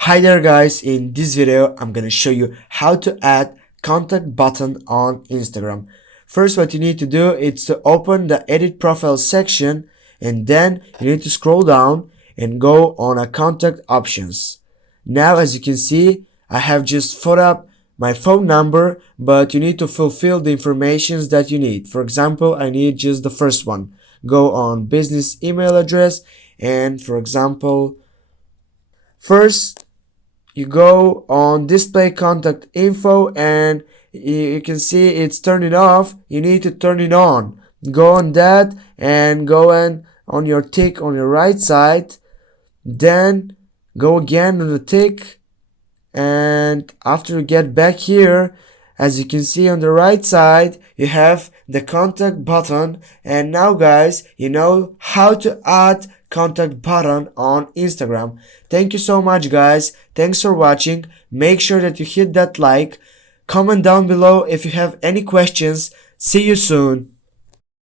Hi there guys, in this video I'm gonna show you how to add contact button on Instagram. First what you need to do is to open the edit profile section and then you need to scroll down and go on a contact options. Now as you can see I have just put up my phone number, but you need to fulfill the informations that you need. For example, I need just the first one. Go on business email address and for example first you go on display contact info and you can see it's turning off. You need to turn it on. Go on that and go on your tick on your right side, then go again on the tick, and after you get back here, as you can see on the right side you have the contact button. And now guys, you know how to add contact button on Instagram. Thank you so much guys, thanks for watching. Make sure that you hit that like, comment down below if you have any questions. See you soon.